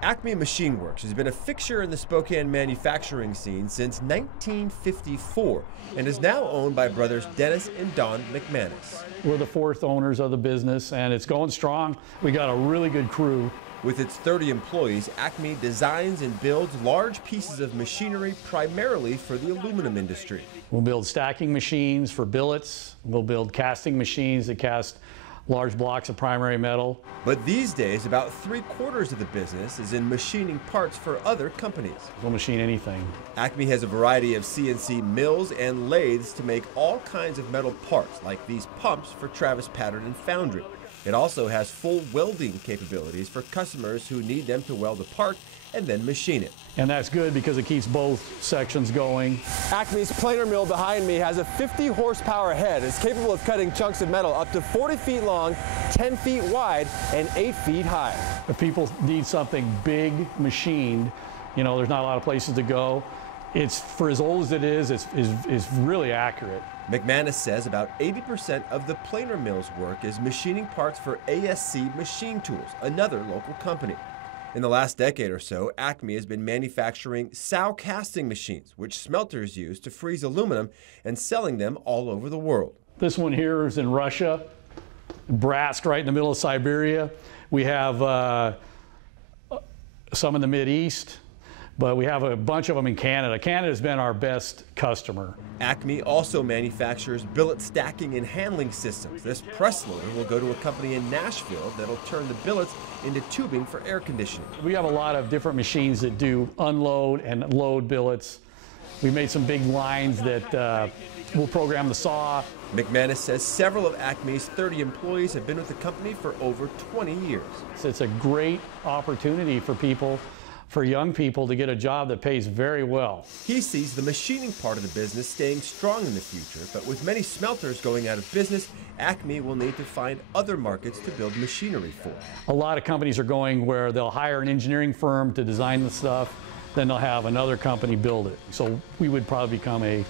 Acme Machine Works has been a fixture in the Spokane manufacturing scene since 1954 and is now owned by brothers Dennis and Don McManus. We're the fourth owners of the business, and it's going strong. We got a really good crew. With its 30 employees, Acme designs and builds large pieces of machinery primarily for the aluminum industry. We'll build stacking machines for billets. We'll build casting machines that cast large blocks of primary metal. But these days, about 3/4 of the business is in machining parts for other companies. We'll machine anything. Acme has a variety of CNC mills and lathes to make all kinds of metal parts, like these pumps for Travis Pattern and Foundry. It also has full welding capabilities for customers who need them to weld a part and then machine it. And that's good because it keeps both sections going. Acme's planer mill behind me has a 50 horsepower head. It's capable of cutting chunks of metal up to 40 feet long, 10 feet wide, and 8 feet high. If people need something big machined, you know, there's not a lot of places to go. It's, for as old as it is really accurate. McManus says about 80% of the planer mill's work is machining parts for ASC Machine Tools, another local company. In the last decade or so, Acme has been manufacturing sow casting machines, which smelters use to freeze aluminum, and selling them all over the world. This one here is in Russia, Bratsk, right in the middle of Siberia. We have some in the Mideast, but we have a bunch of them in Canada. Canada's been our best customer. Acme also manufactures billet stacking and handling systems. This press loader will go to a company in Nashville that'll turn the billets into tubing for air conditioning. We have a lot of different machines that do unload and load billets. We made some big lines that will program the saw. McManus says several of Acme's 30 employees have been with the company for over 20 years. It's a great opportunity for people, for young people, to get a job that pays very well. He sees the machining part of the business staying strong in the future, but with many smelters going out of business, Acme will need to find other markets to build machinery for. A lot of companies are going where they'll hire an engineering firm to design the stuff, then they'll have another company build it. So we would probably become a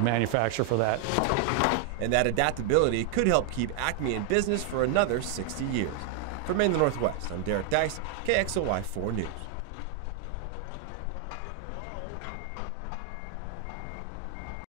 manufacturer for that. And that adaptability could help keep Acme in business for another 60 years. From Maine, the Northwest, I'm Deis, KXOY 4 News.